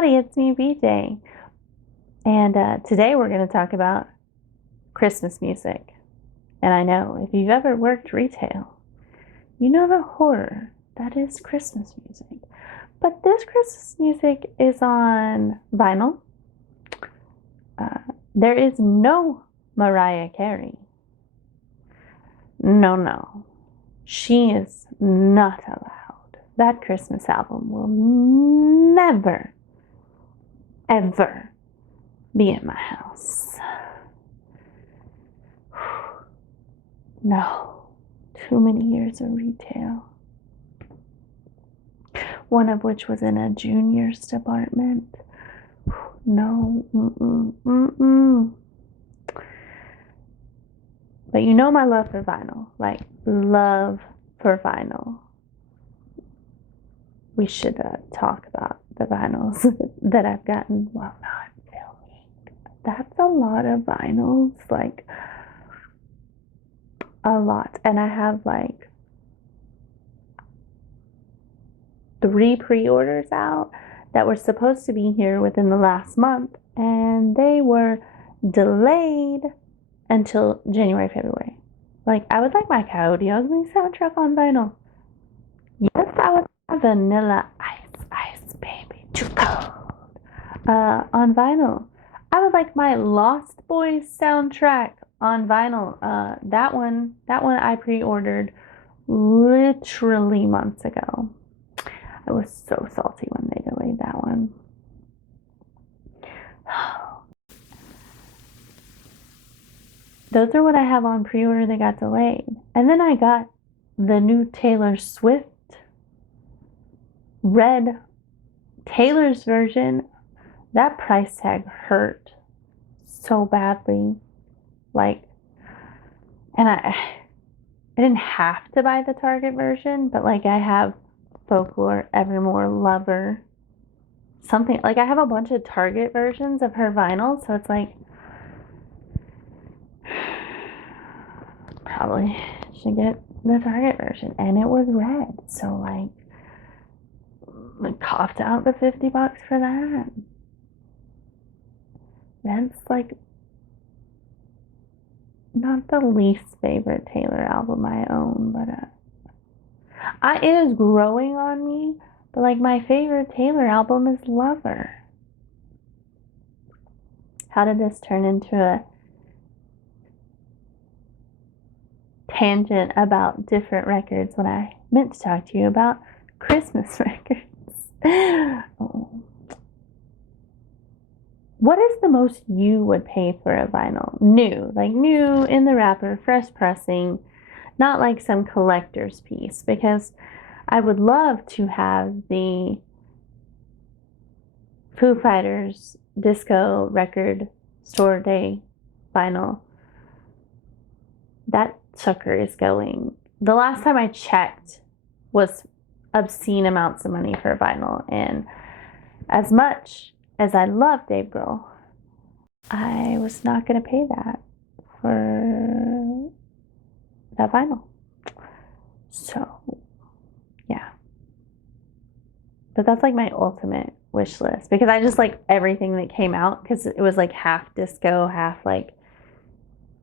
Howdy, it's me, BJ. And today we're going to talk about Christmas music. And I know if you've ever worked retail, you know the horror that is Christmas music. But this Christmas music is on vinyl. There is no Mariah Carey. No. She is not allowed. That Christmas album will never, ever be in my house. No, too many years of retail. One of which was in a juniors department. No, But you know my love for vinyl, like love for vinyl. We should talk about the vinyls that I've gotten while not filming. That's a lot of vinyls, like a lot. And I have like 3 pre-orders out that were supposed to be here within the last month, and they were delayed until January, February. Like, I would like my Coyote Ugly soundtrack on vinyl. Yes, I would have Vanilla Ice, baby, too cold. On vinyl. I would like my Lost Boys soundtrack on vinyl. That one I pre-ordered literally months ago. I was so salty when they delayed that one. Those are what I have on pre-order that got delayed. And then I got the new Taylor Swift red Taylor's version. That price tag hurt so badly. Like, and I didn't have to buy the Target version, but like I have Folklore, Evermore, Lover, something. Like I have a bunch of Target versions of her vinyl, so it's like probably should get the Target version. And it was red, so like I coughed out the $50 for that. That's like not the least favorite Taylor album I own, but it is growing on me. But like my favorite Taylor album is Lover. How did this turn into a tangent about different records when I meant to talk to you about Christmas records? Oh. What is the most you would pay for a vinyl? New, like new in the wrapper, fresh pressing, not like some collector's piece, because I would love to have the Foo Fighters disco record store day vinyl. That sucker is going. The last time I checked was obscene amounts of money for vinyl, and as much as I love Dave Grohl, I was not going to pay that for that vinyl. So, yeah. But that's like my ultimate wish list, because I just like everything that came out, because it was like half disco, half like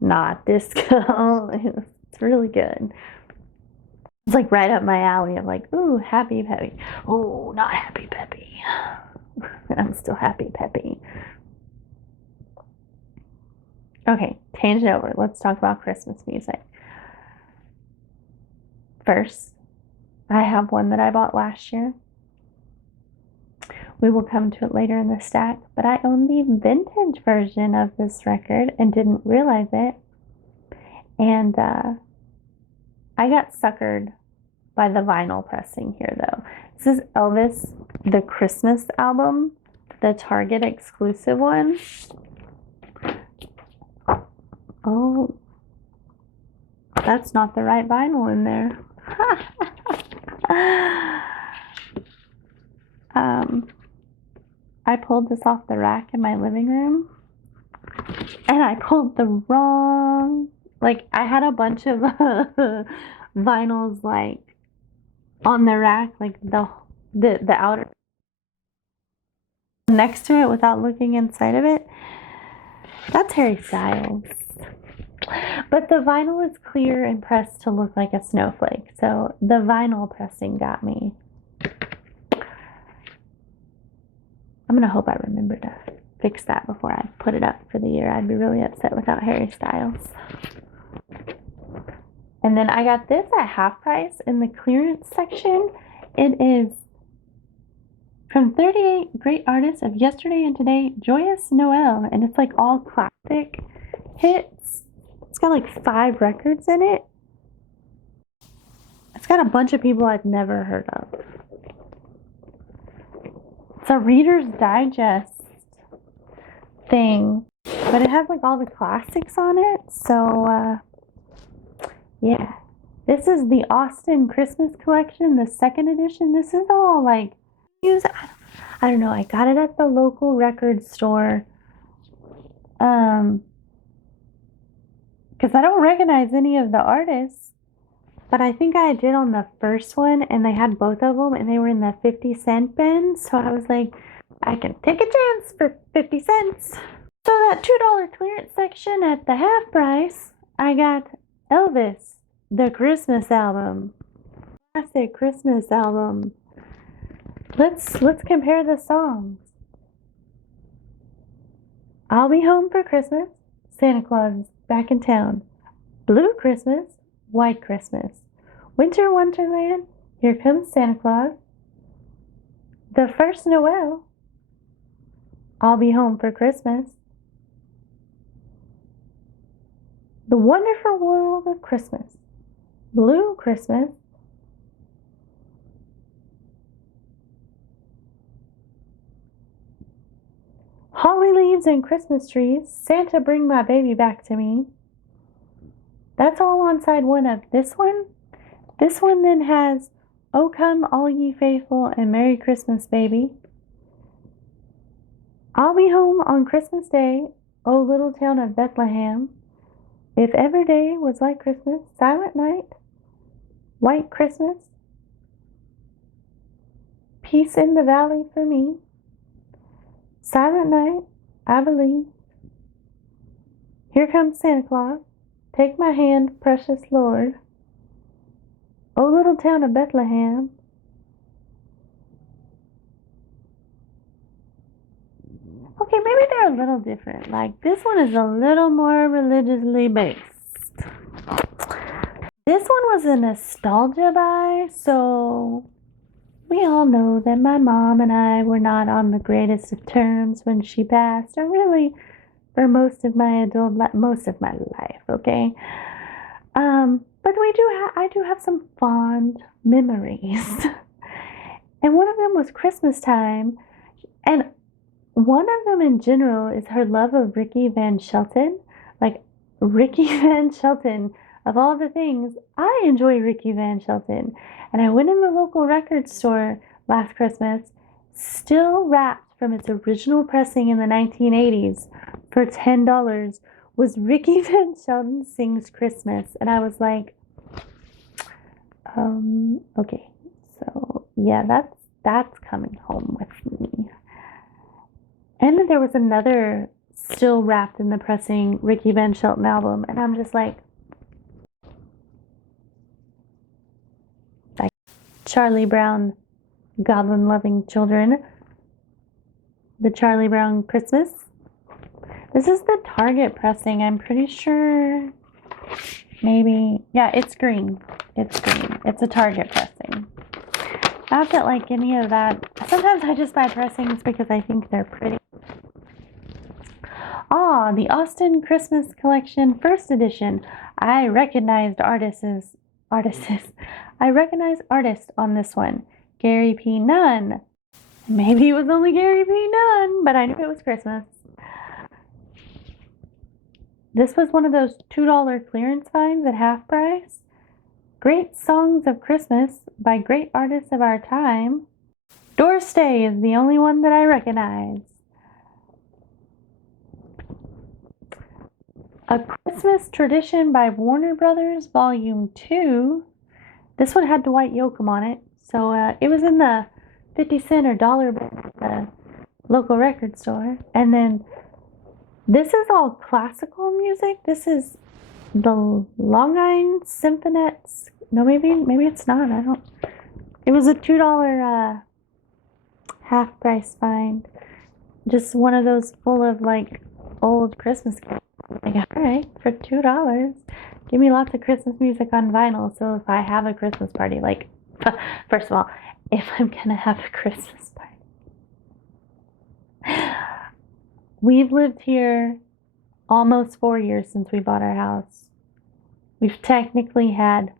not disco. It's really good. It's like right up my alley of like, ooh, happy peppy. Oh, not happy peppy. I'm still happy peppy. Okay, tangent over. Let's talk about Christmas music. First, I have one that I bought last year. We will come to it later in the stack, but I own the vintage version of this record and didn't realize it. And I got suckered by the vinyl pressing here, though. This is Elvis, the Christmas album, the Target exclusive one. Oh, that's not the right vinyl in there. I pulled this off the rack in my living room, and I pulled the wrong, like I had a bunch of vinyls like on the rack, like the outer next to it without looking inside of it. That's Harry Styles. But the vinyl is clear and pressed to look like a snowflake. So the vinyl pressing got me. I'm going to hope I remember to fix that before I put it up for the year. I'd be really upset without Harry Styles. And then I got this at half price in the clearance section. It is from 38 great artists of yesterday and today, Joyous Noel. And it's like all classic hits. It's got like 5 records in it. It's got a bunch of people I've never heard of. It's a Reader's Digest thing, but it has like all the classics on it. So, yeah. This is the Austin Christmas Collection, the 2nd edition. This is all like, I don't know, I got it at the local record store. Because I don't recognize any of the artists, but I think I did on the first one, and they had both of them, and they were in the 50-cent bin, so I was like, I can take a chance for 50 cents. So that $2 clearance section at the half price, I got Elvis, the Christmas album. Classic Christmas album. Let's compare the songs. I'll Be Home for Christmas, Santa Claus is Back in Town, Blue Christmas, White Christmas, Winter Wonderland, Here Comes Santa Claus, The First Noel, I'll Be Home for Christmas, The Wonderful World of Christmas, Blue Christmas, Holly Leaves and Christmas Trees, Santa Bring My Baby Back to Me. That's all on side 1 of this one. This one then has O Come All Ye Faithful and Merry Christmas Baby. I'll Be Home on Christmas Day, O Little Town of Bethlehem. If Every Day Was Like Christmas, Silent Night, White Christmas, Peace in the Valley for Me, Silent Night, I Believe, Here Comes Santa Claus, Take My Hand, Precious Lord, O Little Town of Bethlehem, okay, maybe they're a little different. Like, this one is a little more religiously based. This one was a nostalgia buy, so we all know that my mom and I were not on the greatest of terms when she passed, or really for most of my life, okay? But I do have some fond memories. And one of them was Christmas time, and one of them in general is her love of Ricky Van Shelton. Like, Ricky Van Shelton, of all the things, I enjoy Ricky Van Shelton. And I went in the local record store last Christmas, still wrapped from its original pressing in the 1980s for $10, was Ricky Van Shelton Sings Christmas. And I was like, okay. So, yeah, that's coming home with me. And then there was another still wrapped in the pressing Ricky Van Shelton album, and I'm just like Charlie Brown, Goblin Loving Children, the Charlie Brown Christmas. This is the Target pressing, I'm pretty sure. Maybe, yeah, it's green. It's green. It's a Target pressing. Not that like any of that. Sometimes I just buy pressings because I think they're pretty. Ah, the Austin Christmas Collection First Edition. I recognized artists. I recognized artists on this one. Gary P. Nunn. Maybe it was only Gary P. Nunn, but I knew it was Christmas. This was one of those $2 clearance finds at half price. Great Songs of Christmas by great artists of our time. Doorstay is the only one that I recognize. A Christmas Tradition by Warner Brothers, Volume 2. This one had Dwight Yoakam on it, so it was in the 50 cent or dollar bin at the local record store. And then this is all classical music. This is the Long Island Symphonets. No, maybe it's not. I don't. It was a $2 half price find. Just one of those full of like old Christmas cards. Like, all right, for $2, give me lots of Christmas music on vinyl. So if I have a Christmas party, like, first of all, if I'm gonna have a Christmas party, we've lived here almost 4 years since we bought our house. We've technically had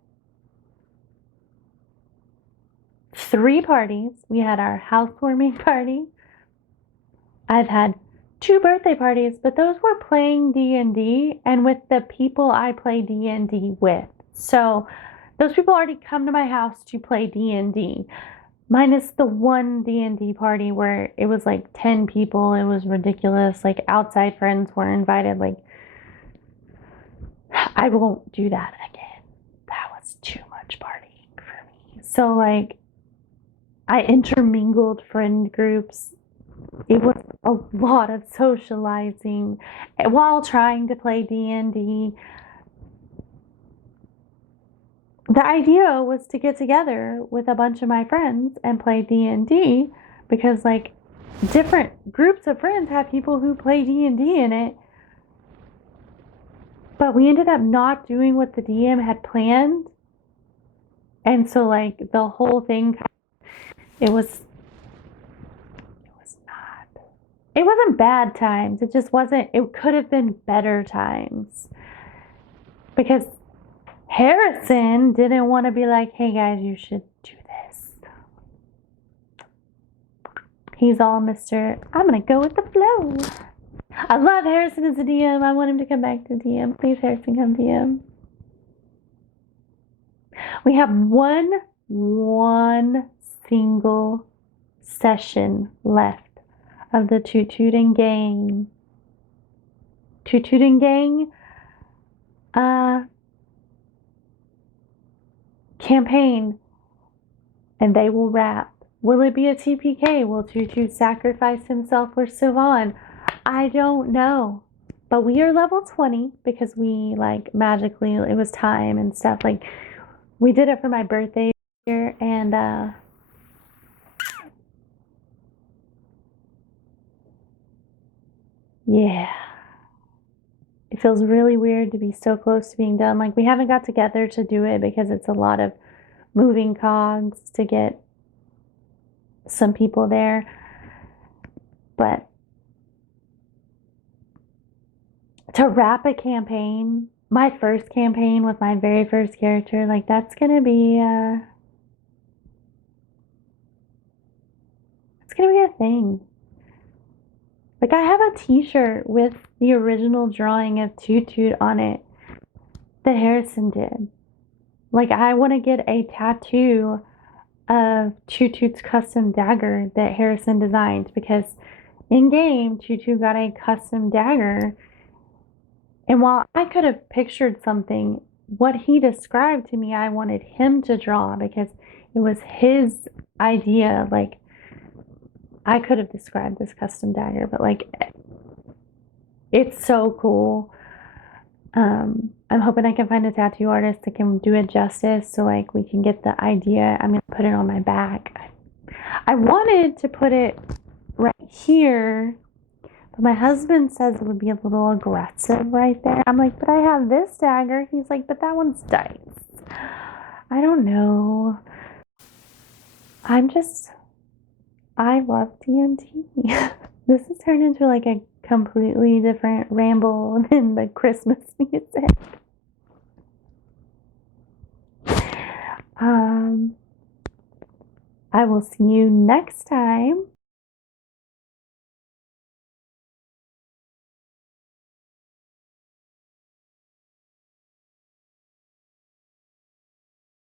3 parties. We had our housewarming party. I've had 2 birthday parties, but those were playing D&D and with the people I play D&D with. So those people already come to my house to play D&D. Minus the one D&D party where it was like 10 people. It was ridiculous. Like outside friends were invited. Like, I won't do that again. That was too much partying for me. So like, I intermingled friend groups. It was a lot of socializing while trying to play D&D. The idea was to get together with a bunch of my friends and play D&D because like different groups of friends have people who play D&D in it. But we ended up not doing what the DM had planned. And so like the whole thing, it wasn't bad times. It just wasn't, it could have been better times. Because Harrison didn't want to be like, hey guys, you should do this. He's all Mr. I'm going to go with the flow. I love Harrison as a DM. I want him to come back to DM. Please, Harrison, come DM. We have one single session left of the Toot Tootin' Gang. Toot Tootin' Gang campaign. And they will rap. Will it be a TPK? Will Toot Toot sacrifice himself for Sylvan? I don't know. But we are level 20 because we like magically, it was time and stuff. Like we did it for my birthday here and yeah. It feels really weird to be so close to being done. Like we haven't got together to do it because it's a lot of moving cogs to get some people there. But to wrap a campaign, my first campaign with my very first character, like that's gonna be it's gonna be a thing. Like I have a t-shirt with the original drawing of Toot Toot on it that Harrison did. Like I want to get a tattoo of Toot Toot's custom dagger that Harrison designed because in game Toot Toot got a custom dagger. And while I could have pictured something, what he described to me, I wanted him to draw because it was his idea. Like, I could have described this custom dagger, but like, it's so cool. I'm hoping I can find a tattoo artist that can do it justice so like we can get the idea. I'm gonna put it on my back. I wanted to put it right here. But my husband says it would be a little aggressive right there. I'm like, but I have this dagger. He's like, but that one's dice. I don't know. I love D&D. This has turned into like a completely different ramble than the Christmas music. I will see you next time.